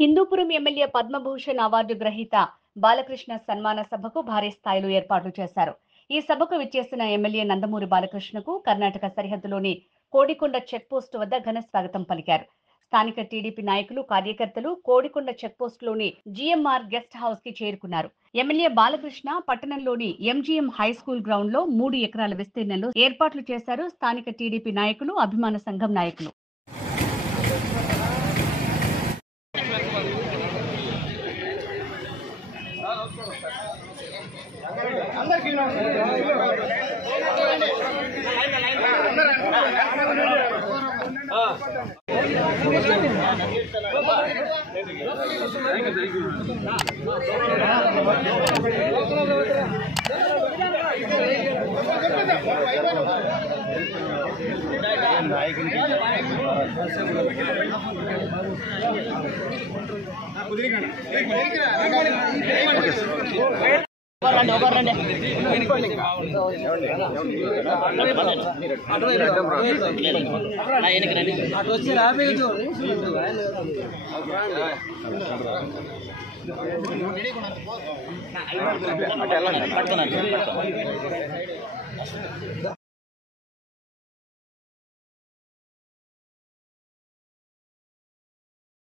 Hindupuram MLA Padma Bhushan award గ్రహీత బాలకృష్ణ సన్మాన సభకు భారీ స్థాయిలో ఏర్పాట్లు చేశారు. ఈ సభకు విచ్చేసిన ఎమ్మెల్యే నందమూరి బాలకృష్ణకు కర్ణాటక సరిహద్దులోని కోడికొండ చెక్పోస్టు వద్ద ఘన స్వాగతం పలికారు. స్థానిక టీడీపీ నాయకులు, కార్యకర్తలు కోడికొండ చెక్పోస్టులోని జీఎంఆర్ గెస్ట్ హౌస్ కి చేరుకున్నారు. ఎమ్మెల్యే బాలకృష్ణ పట్టణంలోని ఎంజీఎం హై స్కూల్ గ్రౌండ్ లో 3 ఎకరాల విస్తీర్ణంలో ఏర్పాట్లు చేశారు. స్థానిక టీడీపీ నాయకులు, అభిమాన సంఘం నాయకులు.